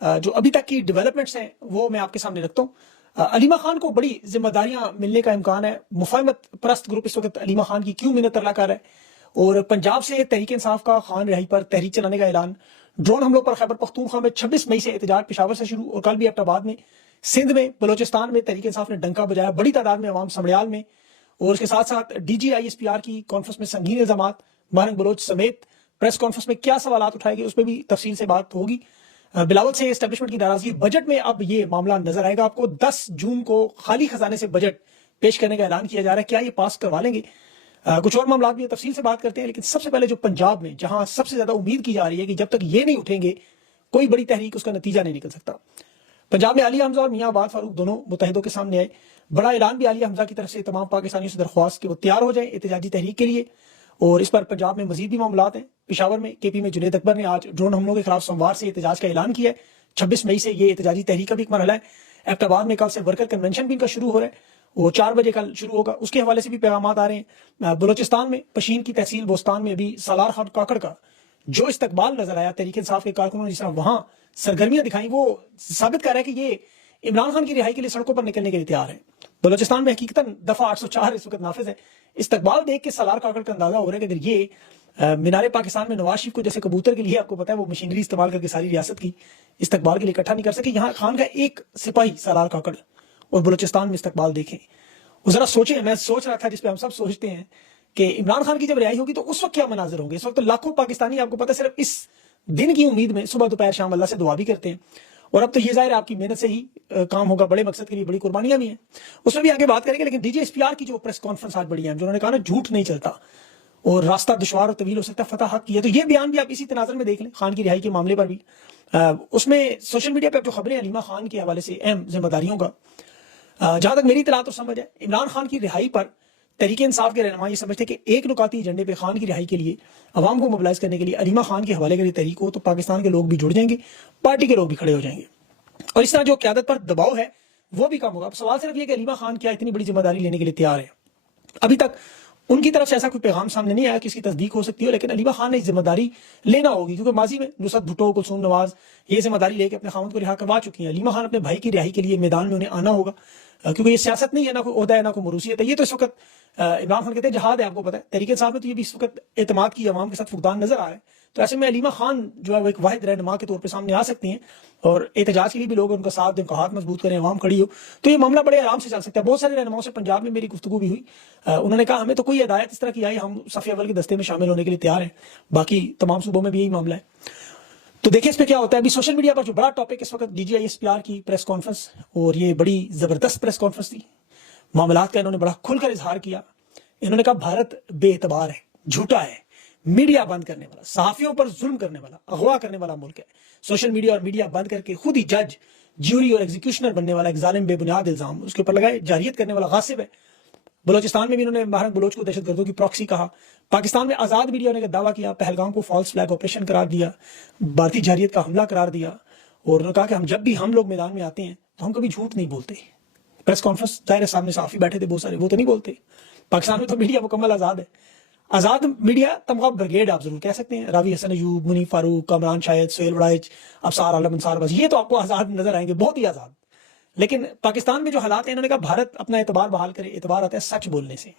جو ابھی تک کی ڈیولپمنٹس ہیں وہ میں آپ کے سامنے رکھتا ہوں۔ علیمہ خان کو بڑی ذمہ داریاں ملنے کا امکان ہے۔ مفاہمت پرست گروپ اس وقت علیمہ خان کی کیوں منت اللہ کر رہا ہے، اور پنجاب سے تحریک انصاف کا خان رہائی پر تحریک چلانے کا اعلان، ڈرون حملوں پر خیبر پختونخوا میں 26 مئی سے احتجاج پشاور سے شروع، اور کل بھی ایبٹ آباد میں، سندھ میں، بلوچستان میں تحریک انصاف نے ڈنکا بجایا، بڑی تعداد میں عوام سمڑیال میں، اور اس کے ساتھ ساتھ D G I S P R کی کانفرنس میں سنگین الزامات، مہرنگ بلوچ سمیت پریس کانفرنس میں کیا سوالات اٹھائے گئے اس پہ بھی تفصیل سے بات ہوگی۔ بلاول سے اسٹیبلشمنٹ کی ناراضگی، بجٹ میں اب یہ معاملہ نظر آئے گا آپ کو۔ 10 جون کو خالی خزانے سے بجٹ پیش کرنے کا اعلان کیا جا رہا ہے، کیا یہ پاس کروا لیں گے؟ کچھ اور معاملات بھی تفصیل سے بات کرتے ہیں، لیکن سب سے پہلے جو پنجاب میں جہاں سب سے زیادہ امید کی جا رہی ہے کہ جب تک یہ نہیں اٹھیں گے کوئی بڑی تحریک اس کا نتیجہ نہیں نکل سکتا۔ پنجاب میں عالیہ حمزہ اور میاں آباد فاروق دونوں متحدوں کے سامنے آئے، بڑا اعلان بھی عالیہ حمزہ کی طرف سے تمام پاکستانیوں سے درخواست کہ وہ تیار ہو جائیں احتجاجی تحریک کے لیے، اور اس پر پنجاب میں مزید بھی معاملات ہیں۔ پشاور میں کے پی میں جنید اکبر نے آج ڈرون حملوں کے خلاف سوموار سے احتجاج کا اعلان کیا ہے۔ 26 مئی سے یہ احتجاجی تحریک کا بھی ایک مرحلہ ہے۔ ایبٹ آباد میں کل سے ورکر کنونشن بھی ان کا شروع ہو رہا ہے، وہ 4 بجے کل شروع ہوگا، اس کے حوالے سے بھی پیغامات آ رہے ہیں۔ بلوچستان میں پشین کی تحصیل بوستان میں ابھی سالار خان کاکڑ کا جو استقبال نظر آیا تحریک انصاف کے کارکنوں نے جس طرح وہاں سرگرمیاں دکھائیں، وہ ثابت کر رہا ہے کہ یہ عمران خان کی رہائی کے لیے سڑکوں پر نکلنے کے لیے تیار ہیں۔ بلوچستان میں حقیقتاً دفعہ 804 اس وقت نافذ ہے۔ استقبال دیکھ کے سالار کاکڑ کا اندازہ ہو رہا ہے کہ اگر یہ مینار پاکستان میں نواز شریف کو جیسے کبوتر کے لیے آپ کو پتا ہے وہ مشینری استعمال کر کے ساری ریاست کی استقبال کے لیے اکٹھا نہیں کر سکے، یہاں خان کا ایک سپاہی سالار کاکڑ اور بلوچستان میں استقبال دیکھیں، وہ ذرا سوچیں۔ میں سوچ رہا تھا جس پہ ہم سب سوچتے ہیں کہ عمران خان کی جب رہائی ہوگی تو اس وقت کیا مناظر ہوں گے۔ اس وقت لاکھوں پاکستانی آپ کو پتا صرف اس دن کی امید میں صبح دوپہر شام اللہ سے دعا بھی کرتے ہیں، اور اب تو یہ ظاہر ہے آپ کی محنت سے ہی کام ہوگا، بڑے مقصد کے لیے بڑی قربانیاں بھی ہیں، اس میں بھی آگے بات کریں گے۔ لیکن D G S P R کی جو پریس کانفرنس آج بڑی ہے، جو انہوں نے کہا نا جھوٹ نہیں چلتا اور راستہ دشوار اور طویل ہو سکتا ہے، فتح حق کی ہے، تو یہ بیان بھی آپ اسی تناظر میں دیکھ لیں خان کی رہائی کے معاملے پر بھی۔ اس میں سوشل میڈیا پہ جو خبریں علیمہ خان کے حوالے سے اہم ذمہ داریوں کا، جہاں تک میری اطلاعات اور سمجھ ہے، عمران خان کی رہائی پر تحریک انصاف کے رہنما یہ سمجھتے کہ ایک نکاتی ایجنڈے پہ خان کی رہائی کے لیے عوام کو موبلائز کرنے کے لیے علیمہ خان کے حوالے کے لیے تحریک ہو تو پاکستان کے لوگ بھی جڑ جائیں گے، پارٹی کے لوگ بھی کھڑے ہو جائیں گے، اور اس طرح جو قیادت پر دباؤ ہے وہ بھی کم ہوگا۔ اب سوال صرف یہ کہ علیمہ خان کیا اتنی بڑی ذمہ داری لینے کے لیے تیار ہے؟ ابھی تک ان کی طرف سے ایسا کوئی پیغام سامنے نہیں آیا کہ اس کی تصدیق ہو سکتی ہو، لیکن علیمہ خان نے ذمہ داری لینا ہوگی، کیونکہ ماضی میں نصرت بھٹو، کلثوم نواز یہ ذمہ داری لے کے اپنے خاوند کو رہا کروا چکی ہیں۔ علیمہ خان اپنے بھائی کی رہائی کے لیے میدان میں انہیں آنا ہوگا، کیونکہ یہ سیاست نہیں ہے، نہ کوئی عہدہ ہے، نہ کوئی موروثیت ہے، یہ تو اس وقت عمران خان کہتے ہیں جہاد ہے، آپ کو پتا ہے تحریک انصاف میں تو یہ بھی اس وقت اعتماد کی عوام کے ساتھ فقدان نظر آ رہا ہے، تو ایسے میں علیمہ خان جو ہے وہ ایک واحد رہنما کے طور پہ سامنے آ سکتی ہیں، اور احتجاج کے لیے بھی لوگ ان کا ساتھ دیں، ان کا ہاتھ مضبوط کریں، عوام کھڑی ہو، تو یہ معاملہ بڑے آرام سے چل سکتا ہے۔ بہت سارے رہنماؤں سے پنجاب میں میری گفتگو بھی ہوئی، انہوں نے کہا ہمیں تو کوئی ہدایت اس طرح کی آئی، ہم صف اول کے دستے میں شامل ہونے کے لیے تیار ہیں، باقی تمام صوبوں میں بھی یہی معاملہ ہے۔ تو دیکھیں اس پہ کیا ہوتا ہے۔ ابھی سوشل میڈیا پر جو بڑا ٹاپک اس وقت D G I S P R کی پریس کانفرنس، اور یہ بڑی زبردست پریس کانفرنس تھی، معاملات کا انہوں نے بڑا کھل کر اظہار کیا۔ انہوں نے کہا بھارت بے اعتبار ہے، جھوٹا ہے، میڈیا بند کرنے والا، صحافیوں پر ظلم کرنے والا، اغوا کرنے والا ملک ہے، سوشل میڈیا اور میڈیا بند کر کے خود ہی جج، جیوری اور ایگزیکیوشنر بننے والا ایک ظالم بے بنیاد الزام اس کے اوپر لگائے، جارحیت کرنے والا غاصب ہے۔ بلوچستان میں بھی انہوں نے مہرنگ بلوچ کو دہشت گردوں کی پراکسی کہا۔ پاکستان میں آزاد میڈیا نے دعویٰ کیا، پہلگام کو فالس فلیگ آپریشن قرار دیا، بھارتی جارحیت کا حملہ قرار دیا، اور انہوں نے کہا کہ جب بھی ہم لوگ میدان میں آتے ہیں تو ہم کبھی جھوٹ نہیں بولتے۔ پریس کانفرنس ظاہر سامنے صحافی بیٹھے تھے بہت سارے، وہ تو نہیں بولتے۔ پاکستان میں تو میڈیا مکمل آزاد ہے، آزاد میڈیا تمغہ بریگیڈ آپ ضرور کہہ سکتے ہیں، راوی حسن ایوب، منی فاروق، کامران شاہد، سہیل وڑائچ، ابصار عالم انصار، بس یہ تو آپ کو آزاد نظر آئیں گے، بہت ہی آزاد۔ لیکن پاکستان میں جو حالات ہیں، انہوں نے کہا بھارت اپنا اعتبار بحال کرے، اعتبار آتا ہے سچ بولنے سے۔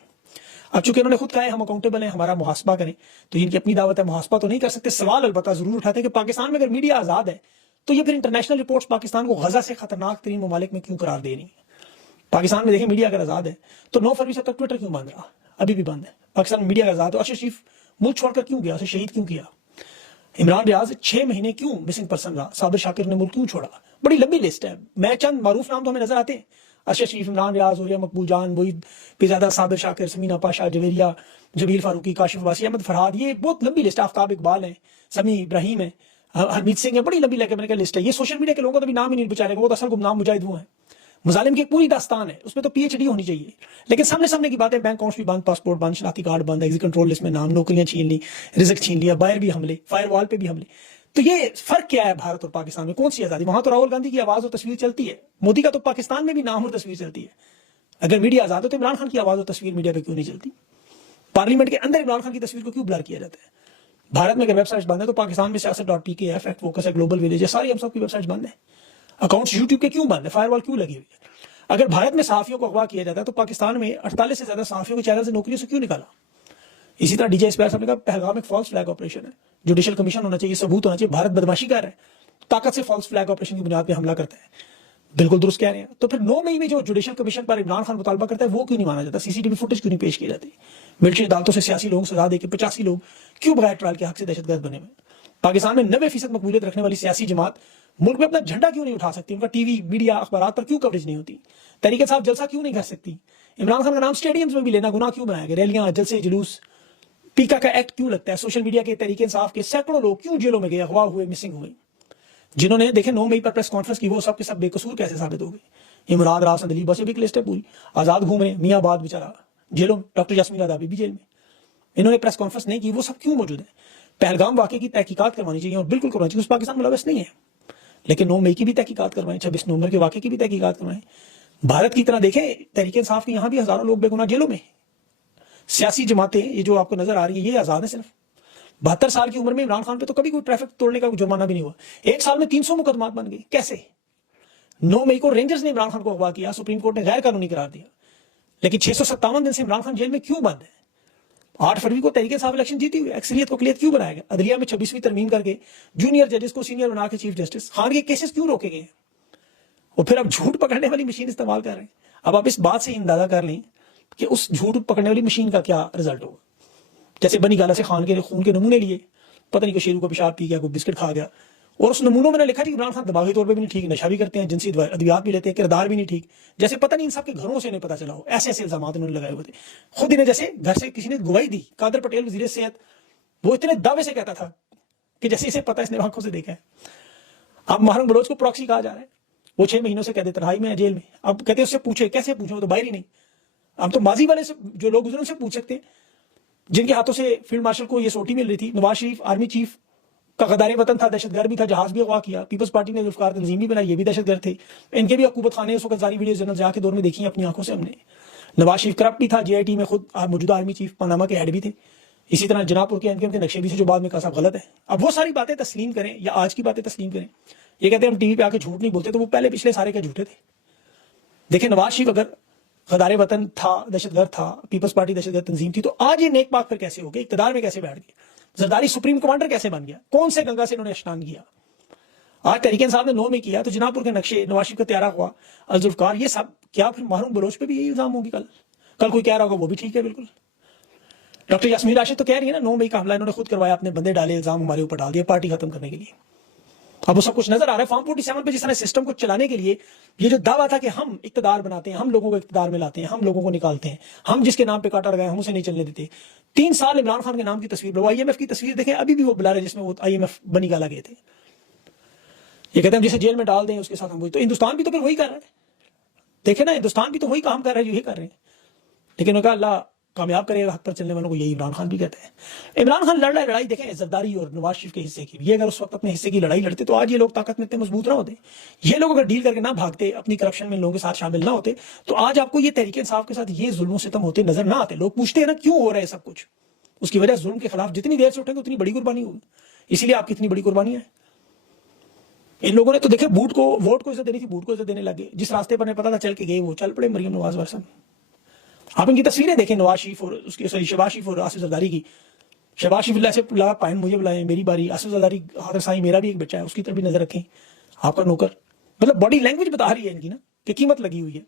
اب چونکہ انہوں نے خود کہا ہے ہم اکاؤنٹیبل ہیں، ہمارا محاسبہ کریں، تو ان کی اپنی دعوت ہے، محاسبہ تو نہیں کر سکتے، سوال البتہ ضرور اٹھاتے ہیں کہ پاکستان میں اگر میڈیا آزاد ہے تو یہ پھر انٹرنیشنل رپورٹس پاکستان کو غزہ سے خطرناک ترین ممالک میں کیوں قرار دے رہی ہیں؟ پاکستان میں دیکھیں میڈیا اگر آزاد ہے تو 9 فروری سے تک ٹویٹر کیوں بند رہا؟ ابھی بھی بند ہے۔ پاکستان میں میڈیا کا آزاد ہے، ارشد شریف ملک چھوڑ کر کیوں گیا، اسے شہید کیوں کیا؟ عمران ریاض 6 مہینے کیوں مسنگ پرسن رہا؟ صابر شاکر نے ملک کیوں چھوڑا؟ بڑی لمبی لسٹ ہے، میں چند معروف نام تو ہمیں نظر آتے ہیں، ارشد شریف، عمران ریاض، ہوریا مقبول جان، وحید پیزادہ، صابر شاکر، سمینہ پاشا، جویریہ، جبیل فاروقی، کاشف عباسی، احمد فرحاد، یہ بہت لمبی لسٹ ہے، آفتاب اقبال ہیں، سمیع ابراہیم ہے، ہرمیت سنگھ ہے، بڑی لمبی لسٹ ہے۔ یہ سوشل میڈیا کے لوگوں کو تو بھی نام ہی نہیں بچارے گا، وہ تو اصل گمنام مجاہد وہ ہیں۔ مظالم کی ایک پوری داستان ہے، اس میں تو پی ایچ ڈی ہونی چاہیے، لیکن سامنے کی باتیں، بینک اکاؤنٹس بھی بند، پاسپورٹ بند، شناختی کارڈ بند، ایگزٹ کنٹرول لسٹ میں نام، نوکریاں چھین لی، رزق چھین لیا، باہر بھی حملے، فائر وال پہ بھی حملے۔ تو یہ فرق کیا ہے بھارت اور پاکستان میں؟ کون سی آزادی؟ وہاں تو راہل گاندھی کی آواز اور تصویر چلتی ہے، مودی کا تو پاکستان میں بھی نام اور تصویر چلتی ہے۔ اگر میڈیا آزاد ہو تو عمران خان کی آواز اور تصویر میڈیا پہ کیوں نہیں چلتی؟ پارلیمنٹ کے اندر عمران خان کی تصویر کو کیوں بلر کیا جاتا ہے؟ بھارت میں اگر ویب سائٹس بند ہے تو پاکستان میں سیاست.pk ہے، فیکٹ فوکس ہے، گلوبل ولیج ہے، ساری ہم سب کی ویب سائٹس بند ہیں. اکاؤنٹس یوٹیوب کے کیوں بند ہے؟ فائر وال کیوں لگی ہوئی ہے؟ اگر بھارت میں صحافیوں کو اغوا کیا جاتا ہے تو پاکستان میں 48 سے زیادہ صحافیوں کے چینل سے نوکریوں سے کیوں نکالا؟ اسی طرح ڈی جے اسپیئر صاحب نے کہا پہلگام ایک فالس فلیگ آپریشن ہے، جوڈیشل کمیشن ہونا چاہیے، ثبوت ہونا چاہیے. بھارت بدماشی کر رہا ہے، طاقت سے فالس فلیگ آپریشن کی بنیاد پہ حملہ کرتا ہے. بالکل درست کہہ رہے ہیں. تو پھر 9 مئی میں جو جوڈیشل کمیشن پر عمران خان مطالبہ کرتا ہے وہ کیوں نہیں مانا جاتا؟ سی سی ٹی وی فوٹیج کیوں نہیں پیش کی جاتی؟ ملٹری عدالتوں سے سیاسی لوگوں سزا دے کے 85 لوگ کیوں بغیر ٹرائل کے حق سے دہشت گرد بنے ہوئے؟ پاکستان میں 90% مقبولیت رکھنے والی سیاسی جماعت ملک میں اپنا جھنڈا کیوں نہیں اٹھا سکتی؟ ان کا ٹی وی میڈیا اخبارات پر کیوں کوریج نہیں ہوتی؟ تحریک انصاف جلسہ کیوں نہیں کر سکتی؟ عمران خان کا نام اسٹیڈیمز میں بھی لینا گناہ کیوں بنایا گیا؟ ریلیاں، جلسے، جلوس، پیکا کا ایکٹ کیوں لگتا ہے؟ سوشل میڈیا کے تحریک انصاف کے سینکڑوں لوگ کیوں جیلوں میں گئے، اغوا ہوئے، مسنگ ہوئے؟ جنہوں نے دیکھیں 9 مئی پر پریس کانفرنس کی وہ سب کے سب بے قصور کیسے ثابت ہو گئے؟ یہ مراد راس دلی بس بھی لسٹ ہے پوری، آزاد گھوم رہے ہیں، میاں آباد بیچارہ جیلوں میں، ڈاکٹر یاسمین ادابی بھی جیل میں. انہوں نے پریس کانفرنس نہیں کی، وہ سب کیوں موجود ہیں؟ پہلگام واقعے کی تحقیقات کروانی چاہیے اور بالکل کرانی چاہیے، اس پاکستان ملوث نہیں ہے، لیکن 9 مئی کی بھی تحقیقات کروائیں، 26 نومبر کے واقعے کی بھی تحقیقات کروائیں. بھارت کی طرح دیکھیں تحریک انصاف کے یہاں بھی ہزاروں لوگ بے گناہ جیلوں میں. سیاسی جماعتیں یہ جو آپ کو نظر آ رہی ہے یہ آزاد ہے. صرف 72 سال کی عمر میں عمران خان پہ تو کبھی کوئی ٹریفک توڑنے کا جرمانہ بھی نہیں ہوا. ایک سال میں 300 مقدمات بن گئی. کیسے؟ 9 مئی کو رینجرز نے عمران خان کو اغوا کیا، سپریم کورٹ نے غیر قانونی قرار دیا، لیکن 657 دن سے عمران خان جیل میں کیوں بند ہے؟ 8 فروری کو تحریک انصاف الیکشن جیتی ہوئی، اکثریت کو اقلیت کیوں بنایا گیا؟ عدلیہ میں 26ویں ترمیم کر کے جونیئر ججز کو سینئر بنا کے چیف جسٹس. خان کے کیسز کیوں روکے گئے؟ اور پھر اب جھوٹ پکڑنے والی مشین استعمال کر رہے ہیں. اب آپ اس بات سے اندازہ کر لیں کہ اس جھوٹ پکڑنے والی مشین کا کیا رزلٹ ہوگا. جیسے بنی گالا سے خان کے خون کے نمونے لیے، پتہ نہیں کہ شیرو کو پیشاب پی گیا، کوئی بسکٹ کھا گیا، اور اس نمونوں میں نے لکھا کہ عمران خان دماغی طور پہ بھی نہیں ٹھیک، نشہ بھی کرتے ہیں، جنسی ادویات بھی لیتے ہیں، کردار بھی نہیں ٹھیک، جیسے پتہ نہیں ان سب کے گھروں سے نہیں پتہ چلا ہو. ایسے ایسے الزامات انہوں نے لگائے ہوئے تھے. خود انہیں جیسے گھر سے کسی نے گواہی دی، قادر پٹیل وزیر صحت، وہ اتنے دعوے سے کہتا تھا کہ جیسے اسے پتہ اس نے آنکھوں سے دیکھا ہے. اب محرم بلوچ کو پراکسی کہا جا رہا ہے، وہ 6 مہینوں سے قید تنہائی میں ہے جیل میں. اب کہتے ہیں اس سے پوچھے، کیسے پوچھیں، وہ تو باہر ہی نہیں. اب تو ماضی والے سے جو لوگ گزرے ان سے پوچھ سکتے ہیں جن کے ہاتھوں سے فیلڈ مارشل کو یہ سوٹی مل رہی تھی. نواز شریف آرمی چیف کا غدار وطن تھا، دہشت گرد بھی تھا، جہاز بھی اغوا کیا. پیپلز پارٹی نے ذوالفقار تنظیم بھی بنائی، یہ بھی دہشت گرد تھے. ان کے بھی عقوبت خانے اس وقت ساری ویڈیوز جنرل ضیاء کے دور میں دیکھی اپنی آنکھوں سے ہم نے. نواز شریف کرپٹ بھی تھا، جے آئی ٹی میں خود موجودہ آرمی چیف پاناما کے ہیڈ بھی تھے. اسی طرح جناب پور کے این کے ایم کے نقشے بھی تھے جو بعد میں کہا صاحب غلط ہے. اب وہ ساری باتیں تسلیم کریں یا آج کی باتیں تسلیم کریں. یہ کہتے ہیں ہم ٹی وی پہ آ کے جھوٹ نہیں بولتے، تو وہ پہلے پچھلے سارے کے جھوٹے تھے. دیکھیں نواز شریف اگر غدار وطن تھا، دہشت گرد تھا، پیپلز پارٹی دہشت گرد تنظیم تھی، تو آج یہ نیک پاک پھر کیسے ہو گئے؟ اقتدار میں کیسے بیٹھ گئے؟ زرداری سپریم کمانڈر کیسے بن گیا؟ کون سے گنگا سے انہوں نے اشنان کیا؟ آج تحریک انصاف نے 9 میں کیا تو جناب پور کے نقشے، نواز شریف کا تیارہ ہوا، ذوالفقار، یہ سب کیا پھر محروم بلوچ پہ بھی یہی الزام ہوگی؟ کل کوئی کہہ رہا ہوگا وہ بھی ٹھیک ہے بالکل. ڈاکٹر یاسمین راشد تو کہہ رہی ہے نا 9 مئی کا حملہ انہوں نے خود کروایا، اپنے بندے ڈالے، الزام ہمارے اوپر ڈال دیا پارٹی ختم کرنے کے لیے. اب وہ سب کچھ نظر آ رہا ہے. فارم 47 پہ جس طرح سسٹم کو چلانے کے لیے یہ جو دعویٰ تھا کہ ہم اقتدار بناتے ہیں، ہم لوگوں کو اقتدار میں لاتے ہیں، ہم لوگوں کو نکالتے ہیں، ہم جس کے نام پہ کاٹا لگائے ہم اسے نہیں چلنے دیتے. 3 سال عمران خان کے نام کی تصویر، وہ آئی ایم ایف کی تصویر دیکھیں، ابھی بھی وہ بلا رہے جس میں وہ آئی ایم ایف بنی گالا گئے تھے. یہ کہتے ہیں ہم جسے جیل میں ڈال دیں اس کے ساتھ ہم وہی. تو ہندوستان بھی تو پھر وہی کر رہا ہے. دیکھیں نا ہندوستان بھی تو وہی کام کر رہا ہے جو یہ کر رہے ہیں. لیکن انہوں نے کہا اللہ کامیاب کرے گا حق پر چلنے والوں کو. یہی عمران خان بھی کہتے ہیں. عمران خان لڑ رہا ہے لڑائی دیکھیں زرداری اور نواز شریف کے حصے کی. یہ اگر اس وقت اپنے حصے کی لڑائی لڑتے تو آج یہ لوگ طاقت میں اتنے مضبوط نہ ہوتے. یہ لوگ اگر ڈیل کر کے نہ بھاگتے، اپنی کرپشن میں لوگوں کے ساتھ شامل نہ ہوتے، تو آج آپ کو یہ تحریک انصاف کے ساتھ یہ ظلم و ستم ہوتے نظر نہ آتے. لوگ پوچھتے ہیں نا کیوں ہو رہا ہے سب کچھ؟ اس کی وجہ ظلم کے خلاف جتنی دیر سے اٹھیں گے اتنی بڑی قربانی ہوگی. اسی لیے آپ کی اتنی بڑی قربانی ہے. ان لوگوں نے تو دیکھے بوٹ کو ووٹ کو عزت دینی تھی، بوٹ کو عزت دینے لگے. جس راستے پر پتا تھا چل کے گئے وہ چل پڑے. مریم نواز ورثہ آپ ان کی تصویریں دیکھیں، نواز شریف اور اس کی شہباز شریف اور آصف زرداری کی. شہباز شریف اللہ سے بلا پائن مجھے بلائیں میری باری. آصف زرداری حاضر سائیں میرا بھی ایک بچہ ہے، اس کی طرف بھی نظر رکھیں. آپ کا نوکر مطلب باڈی لینگویج بتا رہی ہے ان کی نا کہ قیمت لگی ہوئی ہے.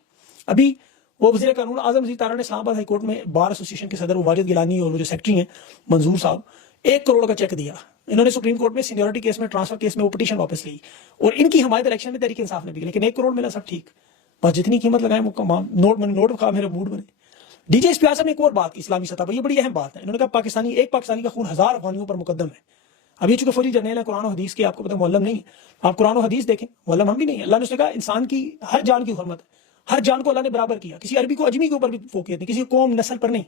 ابھی وہ وزیر قانون اعظم وزیر طارہ نے اسلام آباد ہائی کورٹ میں بار ایسوسیشن کے صدر واجد گیلانی اور وہ جو سیکرٹری ہیں منظور صاحب 1 کروڑ کا چیک دیا. انہوں نے سپریم کورٹ میں سینیورٹی کیس میں ٹرانسفر کیس میں وہ پٹیشن واپس لی اور ان کی حمایت الیکشن میں تحریک انصاف نے بھی. لیکن 1 کروڑ ملا سب ٹھیک، بس جتنی قیمت لگائیں وہ نوٹ کا میرا موڈ بنے. ڈی جے اسپیئر صاحب نے ایک اور بات کی اسلامی سطح پر، یہ بڑی اہم بات ہے. انہوں نے کہا ایک پاکستانی کا خون 1000 افغانیوں پر مقدم ہے. اب یہ چونکہ فوجی جرنیل ہے، قرآن و حدیث کے آپ کو پتہ معلم نہیں ہے. آپ قرآن و حدیث دیکھیں، معلم ہم بھی نہیں ہیں. اللہ نے اس نے کہا انسان کی ہر جان کی حرمت ہے، ہر جان کو اللہ نے برابر کیا. کسی عربی کو اجمی کے اوپر بھی فوقیت نہیں، کسی قوم نسل پر نہیں.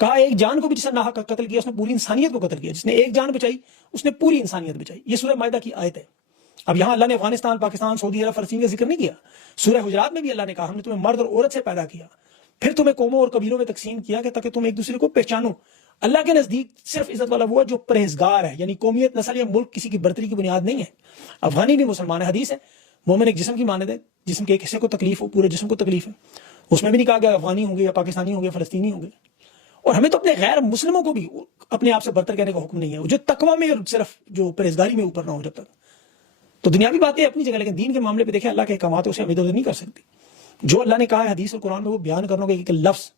کہا ایک جان کو بھی جس نے ناحق قتل کیا اس نے پوری انسانیت کو قتل کیا. جس نے ایک جان بچائی اس نے پوری انسانیت بچائی. یہ سورہ مائدہ کی آیت ہے. اب یہاں اللہ نے افغانستان، پاکستان، سعودی عرب، فلسطین کا ذکر نہیں کیا. سورہ حجرات میں بھی اللہ نے کہا ہم نے تمہیں مرد اور عورت سے پیدا کیا، پھر تمہیں قوموں اور قبیلوں میں تقسیم کیا کہ تاکہ تم ایک دوسرے کو پہچانو. اللہ کے نزدیک صرف عزت والا وہ ہے جو پرہیزگار ہے، یعنی قومیت، نسل یا ملک کسی کی برتری کی بنیاد نہیں ہے۔ افغانی بھی مسلمان ہے، حدیث ہے مومن ایک جسم کی مانند ہے، جسم کے ایک حصے کو تکلیف ہو پورے جسم کو تکلیف ہے۔ اس میں بھی نہیں کہا گیا افغانی ہوں گے یا پاکستانی ہوں گے، فلسطینی ہوں گے۔ اور ہمیں تو اپنے غیر مسلموں کو بھی اپنے آپ سے برتر کہنے کا حکم نہیں ہے، جو تقوی میں اور صرف جو پرہیزگاری میں اوپر نہ ہو جب تک۔ تو دنیاوی باتیں اپنی جگہ، لیکن دین کے معاملے پہ دیکھیں اللہ کے احکامات اسے ادھر نہیں کر سکتی۔ جو اللہ نے کہا ہے حدیث اور قرآن میں وہ بیان کرنا ہوگا، ایک لفظ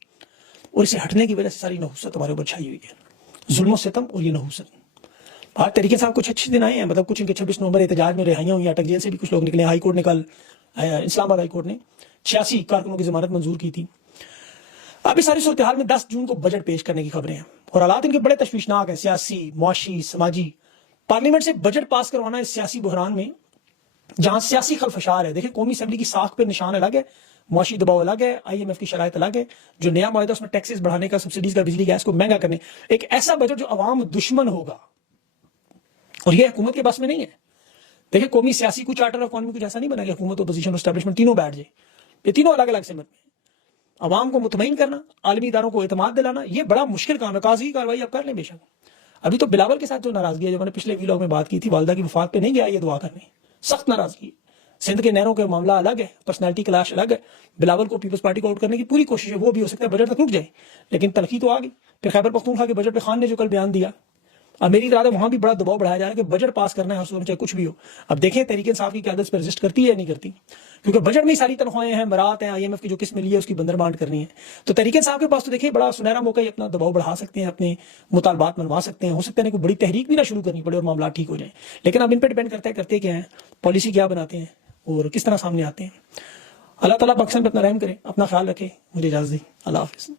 اور اسے ہٹنے کی وجہ سے ساری نحوست ہمارے اوپر چھائی ہوئی ہے، ظلم و ستم اور یہ نحوست۔ آج تحریک صاحب کچھ اچھے دن آئے ہیں، مطلب کچھ ان کے 26 نومبر احتجاج میں رہائیاں ہوئی ہیں، اٹک جیل سے بھی کچھ لوگ نکلے، ہائی کورٹ نے کل اسلام آباد ہائی کورٹ نے 86 کارکنوں کی ضمانت منظور کی تھی۔ اب اس ساری صورتحال میں 10 جون کو بجٹ پیش کرنے کی خبریں ہیں اور حالات ان کے بڑے تشویشناک ہیں، سیاسی، معاشی، سماجی۔ پارلیمنٹ سے بجٹ پاس کروانا اس سیاسی بحران میں جہاں سیاسی خلفشار ہے، دیکھیں قومی اسمبلی کی ساخت پہ نشان الگ ہے، معاشی دباؤ الگ ہے، IMF کی شرائط الگ ہے، جو نیا معاہدہ اس میں ٹیکسز بڑھانے کا، سبسڈیز کا، بجلی گیس کو مہنگا کرنے، ایک ایسا بجٹ جو عوام دشمن ہوگا، اور یہ حکومت کے بس میں نہیں ہے۔ دیکھیں قومی سیاسی کو چارٹر آف اکانومی کچھ ایسا نہیں بنا کہ حکومت، اپوزیشن اور اسٹیبلشمنٹ تینوں بیٹھ جائے، یہ تینوں الگ الگ سمت میں۔ عوام کو مطمئن کرنا، عالمی اداروں کو اعتماد دلانا، یہ بڑا مشکل کام ہے۔ قاضی کی کارروائی آپ کر لیں بے شک۔ ابھی تو بلاول کے ساتھ جو ناراضگی ہے، جو میں نے پچھلے ویلاگ میں بات کی تھی، والدہ کی وفات پہ نہیں گیا یہ دعا کرنے، سخت ناراضگی ہے۔ سندھ کے نہروں کا معاملہ الگ ہے، پرسنالٹی کلاش الگ ہے، بلاول کو پیپلز پارٹی کو آؤٹ کرنے کی پوری کوشش ہے، وہ بھی ہو سکتا ہے بجٹ تک رک جائے، لیکن تلخی تو آ گئی۔ پھر خیبر پختونخوا کے بجٹ پہ خان نے جو کل بیان دیا، اب میری رائے وہاں بھی بڑا دباؤ بڑھایا جا رہا ہے کہ بجٹ پاس کرنا ہے ہر صورت میں چاہے کچھ بھی ہو۔ اب دیکھیں تحریک انصاف کی قیادت پر رجسٹ کرتی ہے یا نہیں کرتی، کیونکہ بجٹ میں ہی ساری تنخواہیں ہیں، مرات ہیں، IMF کی جو قسط ملی ہے اس کی بندر بانٹ کرنی ہے۔ تو تحریک انصاف کے پاس تو دیکھیں بڑا سنہرا موقع ہے، اپنا دباؤ بڑھا سکتے ہیں، اپنے مطالبات منوا سکتے ہیں، ہو سکتا ہے کوئی بڑی تحریک بھی نہ شروع کرنی پڑے اور معاملات ٹھیک ہو جائیں، لیکن اب ان پہ ڈیپینڈ کرتا ہے کرتے کیا ہیں، پالیسی کیا بناتے ہیں اور کس طرح سامنے آتے ہیں۔ اللہ تعالیٰ پاکستان پہ اپنا رحم کرے، اپنا خیال رکھے۔ مجھے اجازت دیں، اللہ حافظ۔